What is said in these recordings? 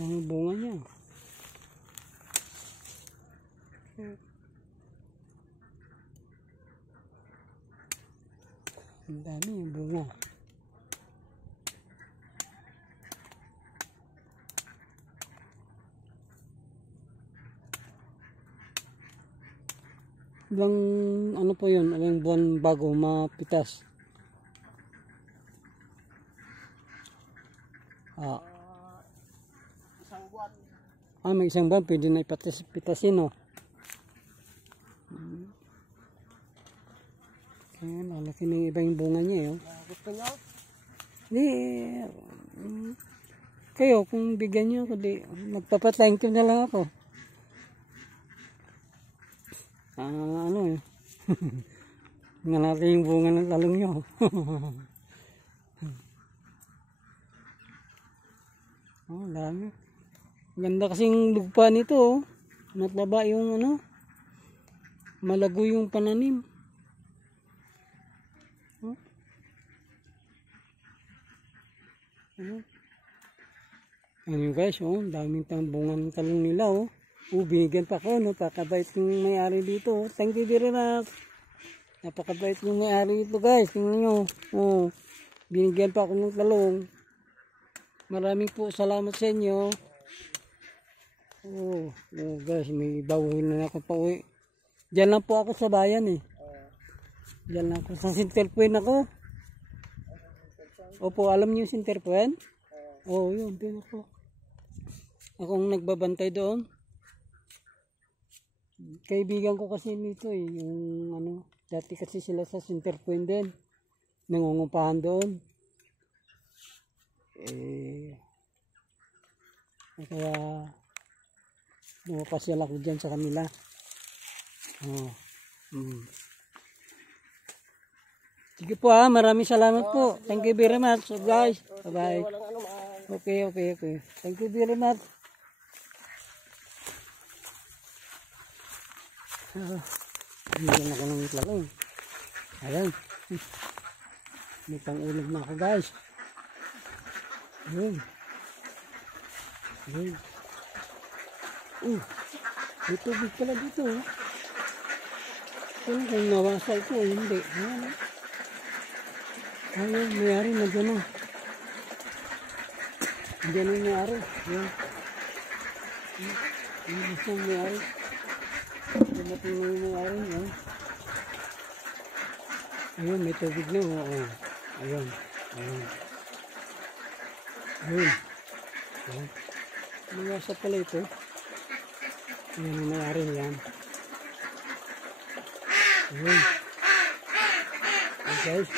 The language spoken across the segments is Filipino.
Ang bunga niya. Ang dami yung bunga. Ilang ano po yun? Ilang buwan bago mapitas? Isang buwan. May isang buwan pwede na ipitasin, no? Ayan, lalaki na yung iba yung bunga niya, eh. Gusto nyo? Hindi, kayo, kung bigyan nyo ako, di, magpapathank you na lang ako. Ano eh. Nga natin yung bunga ng talong nyo. Dami. Ganda kasing lugpa nito, oh. Mataba yung ano. Malago yung pananim. Ano guys, daming bunga ng talong nila, oh. Binigyan pa ko, napakabait yung may-ari dito. Thank you very much. Napakabait yung may-ari dito guys. Tingnan nyo. Binigyan pa ako ng talong. Maraming po salamat sa inyo. Guys, may bawin na ako pa uwi. Diyan lang po ako sa bayan eh. Diyan lang ako. Sa center point ako. Opo, alam niyo yung center point? Yun, doon ako. Akong nagbabantay doon. Kaibigan ko kasi nito eh, yung ano, dati kasi sila sa center point din, nangungupahan doon. Kaya bumapasyal ako dyan sa kanila. Sige po maraming salamat po. Thank you very much. So guys, bye bye. Okay. Thank you very much. Bigyan ako ng talong. Ayan. May pang-ulam na ako guys. Ayan. May tubig pala dito. Kung nawasa ito, hindi. Ayan, mayari na dyan. Dyan ang mayari. Ayan. Ayan ang mayari. Dumating na yung mayari. Ayan, may tubig na. Ayan. Nawasa pala ito. Ayan ang mayari yan. Ayan. Guys.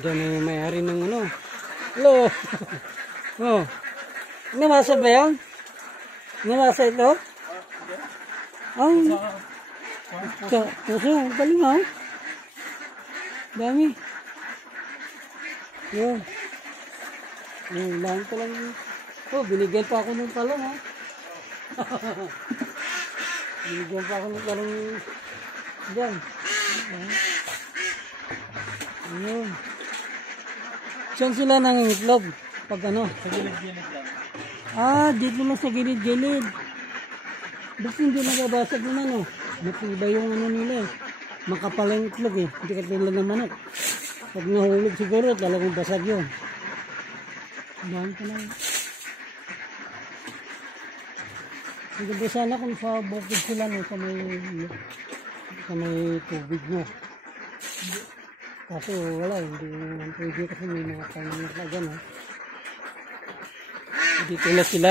Diyan na yung mayari ng ano. Hello. Nawasa ba yan? Nawasa ito? Kasi galing ha. Dami. Yun. Lang ko lang. Binigyan pa ako ng talong ha. Binigyan pa ako ng talong dyan. Ayun. Saan sila nangingitlog? Pag ano? Sa gilid-gilid lang. Dito lang sa gilid-gilid. Basta hindi nababasag naman Matiba yung ano nila eh. Makapal yung itlog eh. Hindi katulad ng manok. Pag nahulog siguro, talagang basag yun. Dahil ka lang. Hindi ba sana kung sa bukid sila sa may tubig Kaso wala, hindi naman pwede kasi may mga panginit na dyan Dito lang sila.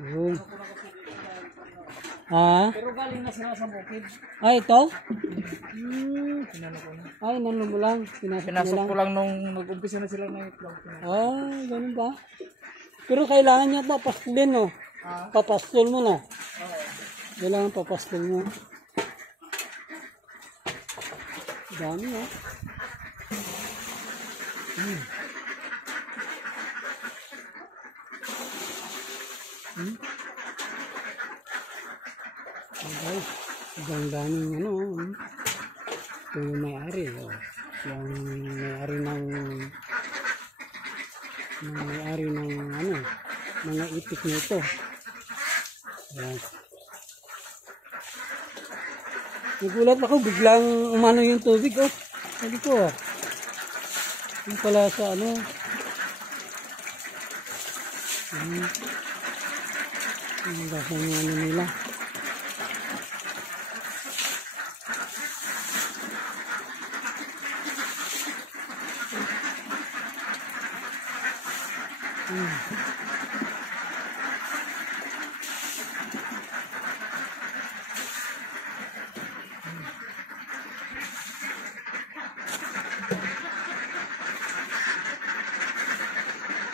Yun. Pero galing na sila sa bukid. Ito? Pinano ko na. Nano mo lang. Pinasok ko lang nung nag-umpisa na sila ng itlog. Ganun ba? Pero kailangan niya papastulin, Papastol mo, Kailangan papastol mo. Dami, Guys, ang daming ito yung may-ari, yung may-ari ng ng may-ari ng ano, mga itik nito. Ayan. Nagulat ako, biglang umano yung tubig, oh. Sabi ko, ah. Yung pala sa ano. Yung gasa yung ano nila.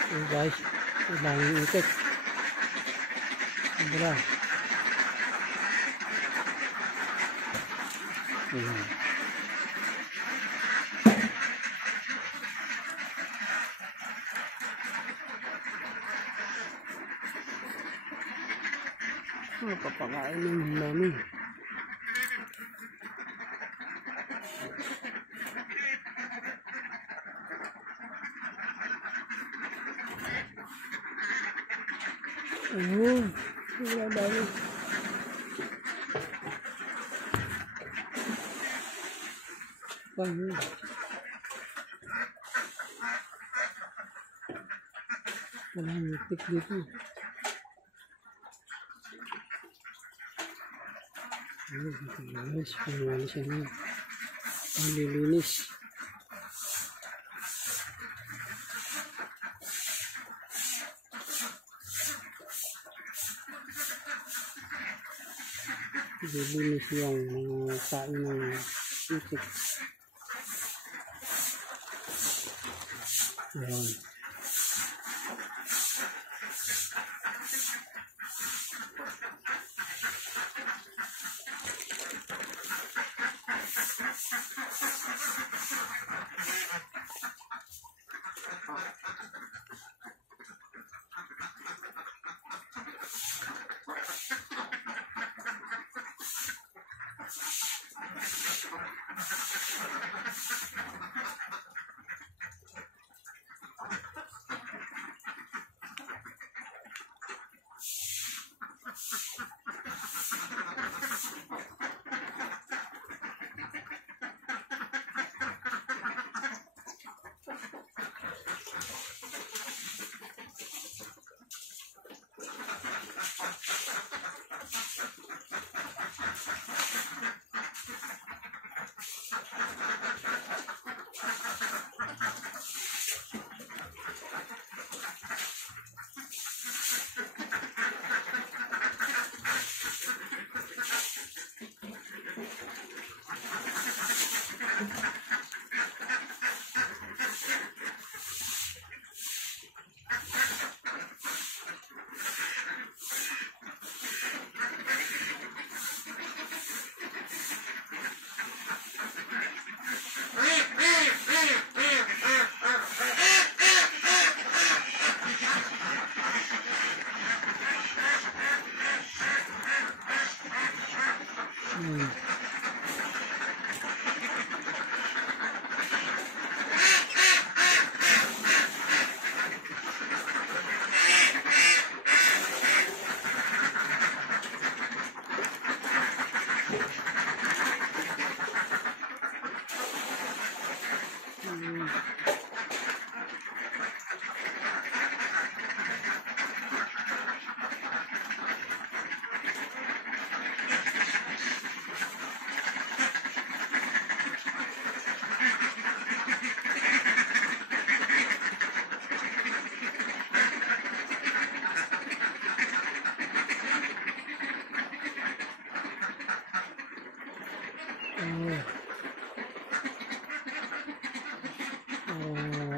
So guys, daming itik. Sobra. Ayan. Papakain naman namin. Ayun. Wala dami. Ayun. Wala itik dito. Ayun, pinawala siya na. Nililinis. Nililinis yung mga kain ng itik. Ayan.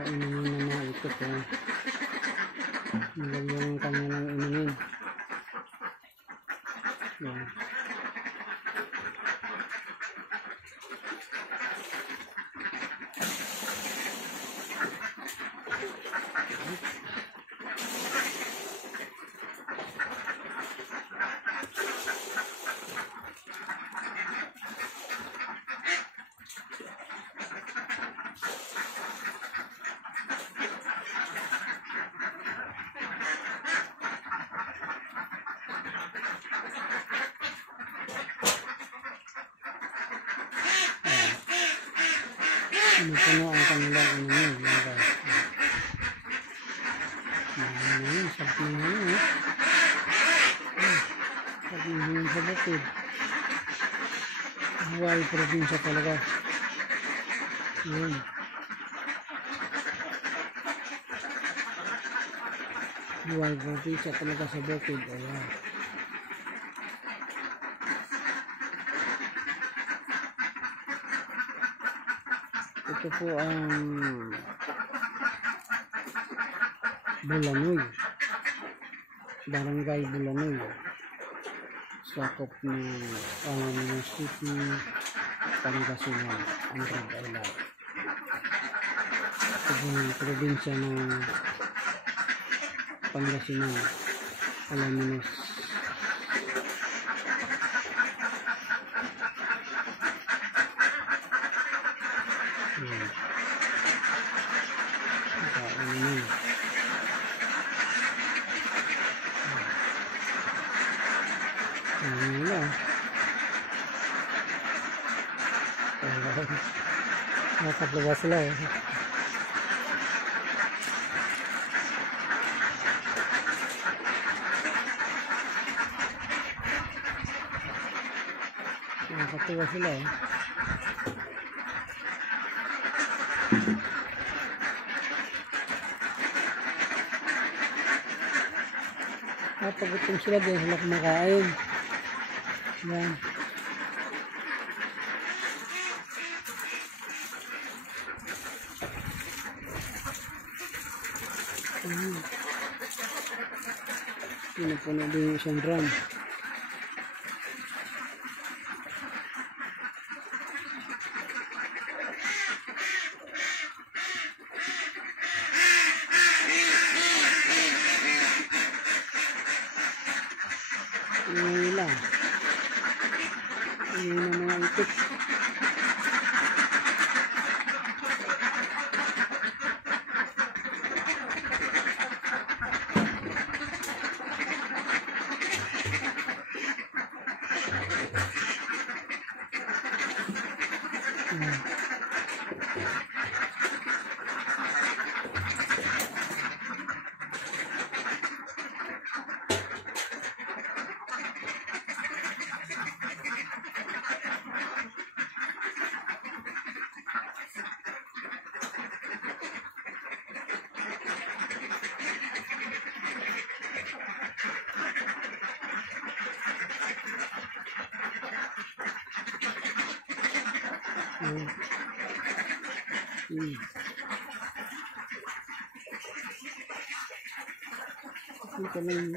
Inumin na mga itik. Nilagyan yung kanilang inumin. Yan. Puno ang kanilang ano yun, mga guys. Ano yun, sarap na yun, eh. Sarap na yun sa bukid. Hawaii probinsya talaga. Yun. Hawaii probinsya talaga sa bukid. Ayan. Ito po ang Bulanoy. Barangay Bulanoy. Sakop ng City, Pangasinan, Androg Island. Ito po ang probinsya ng Pangasinan, Alaminos. Nakapagawa sila eh. Nakakatuwa sila eh. Napagutom sila din sila kumakain. Yan. Pinupuno din yung isang drum. Ngayon lang. Ngayon na mga itik. Ito na yun.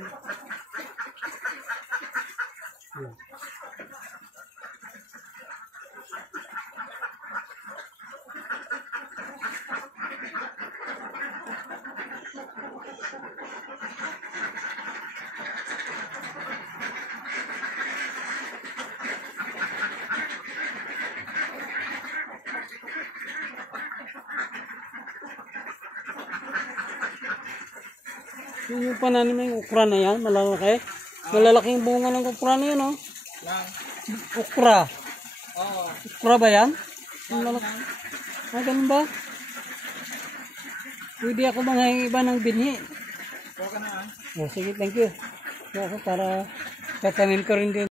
Yung pananim na yung okra na yan, malalaki. Malalaking bunga ng okra na yan, oh. Okra. Oo. Okra ba yan? Malalaki. Ah, ganun ba? Pwede ako mga iba ng binhi. Huwag ka na, Oh, sige, thank you. Ako para tatanim ko rin din.